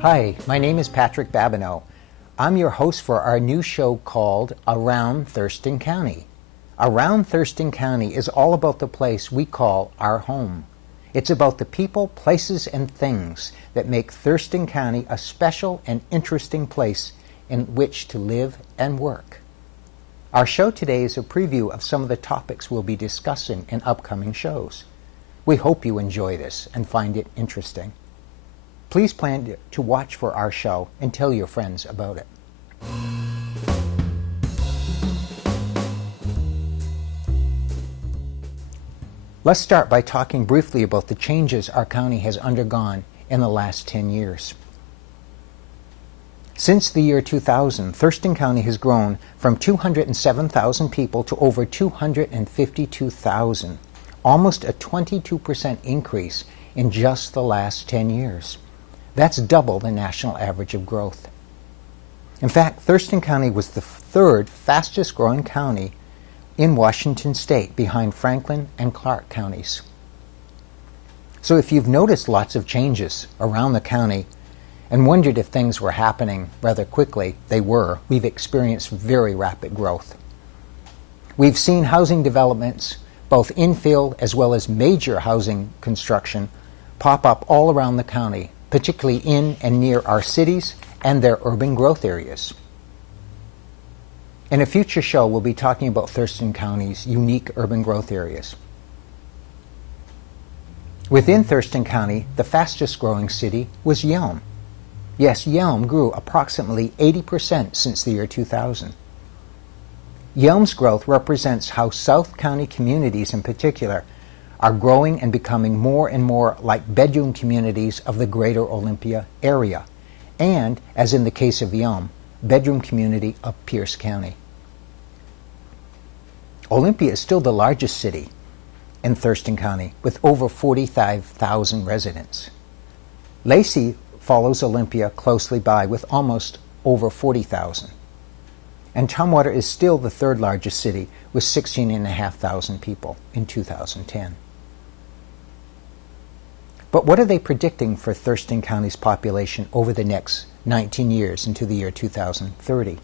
Hi, my name is Patrick Babineau. I'm your host for our new show called Around Thurston County. Around Thurston County is all about the place we call our home. It's about the people, places, and things that make Thurston County a special and interesting place in which to live and work. Our show today is a preview of some of the topics we'll be discussing in upcoming shows. We hope you enjoy this and find it interesting. Please plan to watch for our show and tell your friends about it. Let's start by talking briefly about the changes our county has undergone in the last 10 years. Since the year 2000, Thurston County has grown from 207,000 people to over 252,000, almost a 22% increase in just the last 10 years. That's double the national average of growth. In fact, Thurston County was the third fastest growing county in Washington State, behind Franklin and Clark counties. So if you've noticed lots of changes around the county and wondered if things were happening rather quickly, they were. We've experienced very rapid growth. We've seen housing developments, both infill as well as major housing construction, pop up all around the county, particularly in and near our cities and their urban growth areas. In a future show, we'll be talking about Thurston County's unique urban growth areas. Within Thurston County, the fastest growing city was Yelm. Yes, Yelm grew approximately 80% since the year 2000. Yelm's growth represents how South County communities in particular are growing and becoming more and more like bedroom communities of the greater Olympia area, and, as in the case of Yelm, bedroom community of Pierce County. Olympia is still the largest city in Thurston County, with over 45,000 residents. Lacey follows Olympia closely by with almost over 40,000. And Tumwater is still the third largest city with 16,500 people in 2010. But what are they predicting for Thurston County's population over the next 19 years into the year 2030?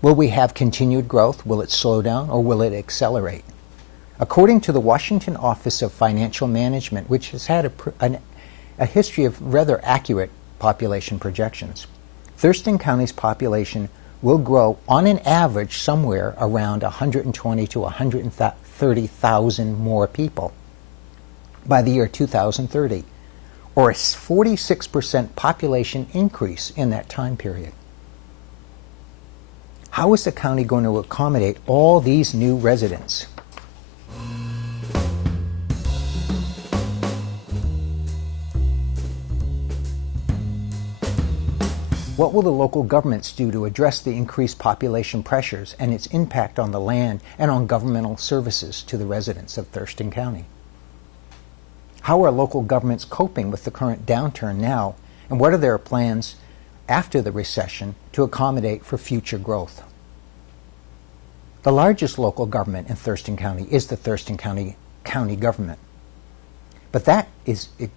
Will we have continued growth? Will it slow down, or will it accelerate? According to the Washington Office of Financial Management, which has had a history of rather accurate population projections, Thurston County's population will grow on an average somewhere around 120 to 130,000 more people by the year 2030, or a 46% population increase in that time period. How is the county going to accommodate all these new residents? What will the local governments do to address the increased population pressures and its impact on the land and on governmental services to the residents of Thurston County? How are local governments coping with the current downturn now, and what are their plans after the recession to accommodate for future growth? The largest local government in Thurston County is the Thurston County government. But that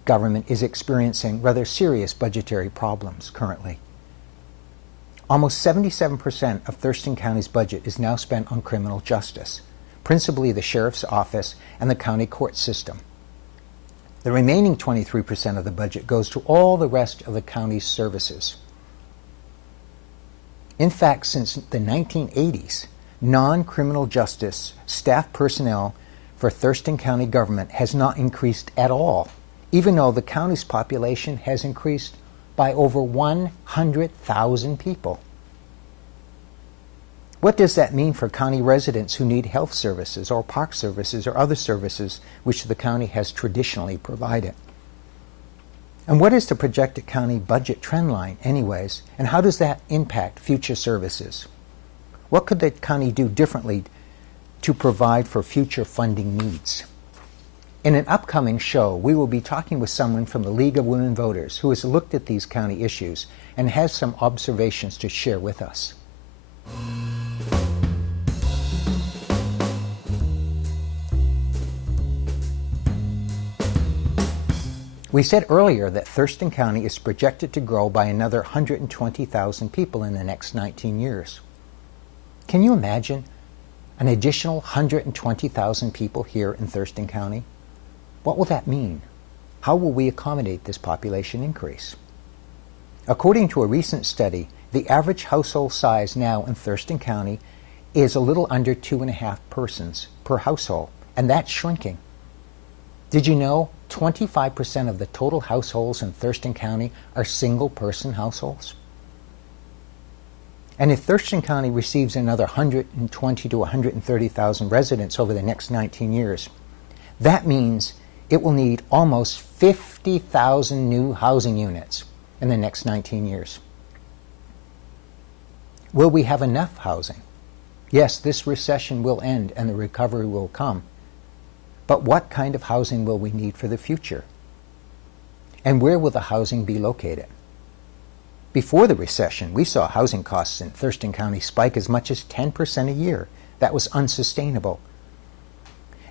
government is experiencing rather serious budgetary problems currently. Almost 77% of Thurston County's budget is now spent on criminal justice, principally the sheriff's office and the county court system. The remaining 23% of the budget goes to all the rest of the county's services. In fact, since the 1980s, non-criminal justice staff personnel for Thurston County government has not increased at all, even though the county's population has increased by over 100,000 people. What does that mean for county residents who need health services or park services or other services which the county has traditionally provided? And what is the projected county budget trend line anyways, and how does that impact future services? What could the county do differently to provide for future funding needs? In an upcoming show, we will be talking with someone from the League of Women Voters who has looked at these county issues and has some observations to share with us. We said earlier that Thurston County is projected to grow by another 120,000 people in the next 19 years. Can you imagine an additional 120,000 people here in Thurston County? What will that mean? How will we accommodate this population increase? According to a recent study, the average household size now in Thurston County is a little under 2.5 persons per household, and that's shrinking. Did you know 25% of the total households in Thurston County are single-person households? And if Thurston County receives another 120 to 130,000 residents over the next 19 years, that means it will need almost 50,000 new housing units in the next 19 years. Will we have enough housing? Yes, this recession will end and the recovery will come. But what kind of housing will we need for the future? And where will the housing be located? Before the recession, we saw housing costs in Thurston County spike as much as 10% a year. That was unsustainable.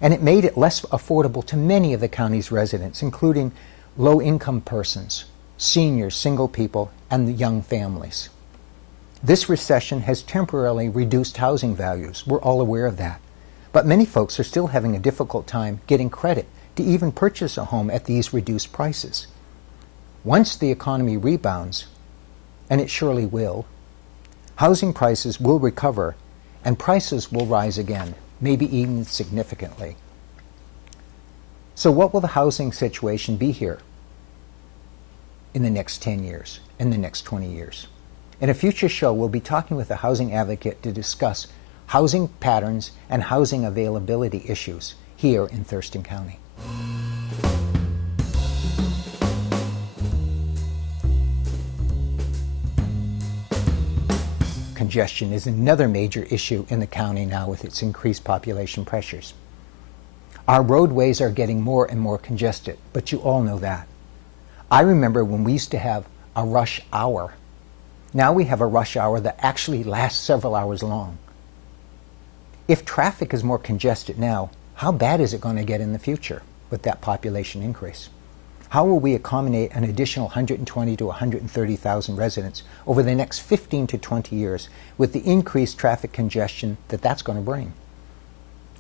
And it made it less affordable to many of the county's residents, including low-income persons, seniors, single people, and the young families. This recession has temporarily reduced housing values. We're all aware of that. But many folks are still having a difficult time getting credit to even purchase a home at these reduced prices. Once the economy rebounds, and it surely will, housing prices will recover and prices will rise again, maybe even significantly. So what will the housing situation be here in the next 10 years, in the next 20 years? In a future show, we'll be talking with a housing advocate to discuss housing patterns and housing availability issues here in Thurston County. Congestion is another major issue in the county now with its increased population pressures. Our roadways are getting more and more congested, but you all know that. I remember when we used to have a rush hour. Now we have a rush hour that actually lasts several hours long. If traffic is more congested now, how bad is it going to get in the future with that population increase? How will we accommodate an additional 120 to 130,000 residents over the next 15 to 20 years with the increased traffic congestion that that's going to bring?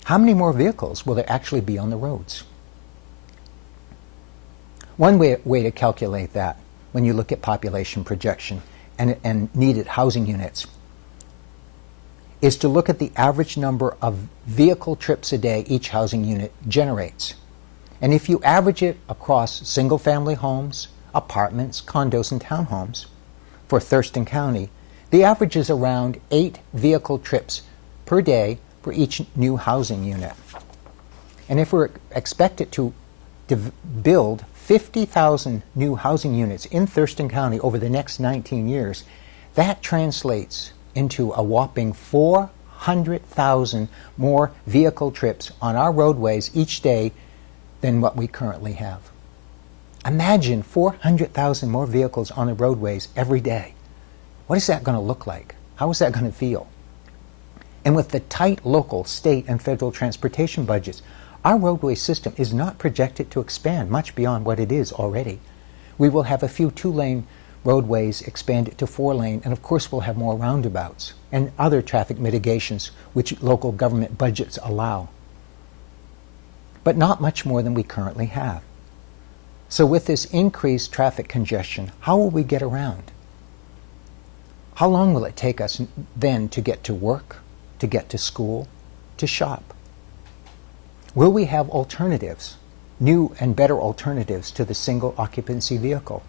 How many more vehicles will there actually be on the roads? One way to calculate that, when you look at population projection and needed housing units, is to look at the average number of vehicle trips a day each housing unit generates. And if you average it across single-family homes, apartments, condos, and townhomes for Thurston County, the average is around 8 vehicle trips per day for each new housing unit. And if we're expected to build 50,000 new housing units in Thurston County over the next 19 years, that translates into a whopping 400,000 more vehicle trips on our roadways each day than what we currently have. Imagine 400,000 more vehicles on the roadways every day. What is that going to look like? How is that going to feel? And with the tight local, state, and federal transportation budgets, our roadway system is not projected to expand much beyond what it is already. We will have a few 2-lane roadways expanded to 4-lane, and of course we'll have more roundabouts and other traffic mitigations which local government budgets allow. But not much more than we currently have. So with this increased traffic congestion, how will we get around? How long will it take us then to get to work, to get to school, to shop? Will we have alternatives, new and better alternatives to the single occupancy vehicle?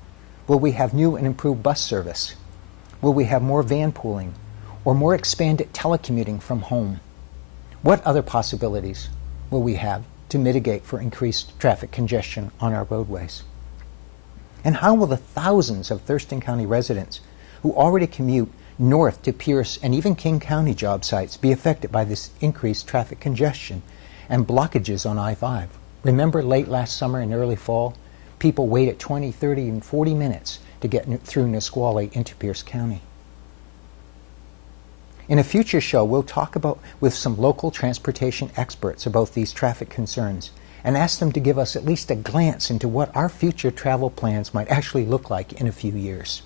Will we have new and improved bus service? Will we have more van pooling or more expanded telecommuting from home? What other possibilities will we have to mitigate for increased traffic congestion on our roadways? And how will the thousands of Thurston County residents who already commute north to Pierce and even King County job sites be affected by this increased traffic congestion and blockages on I-5? Remember late last summer and early fall? People waited 20, 30, and 40 minutes to get through Nisqually into Pierce County. In a future show, we'll talk with some local transportation experts about these traffic concerns and ask them to give us at least a glance into what our future travel plans might actually look like in a few years.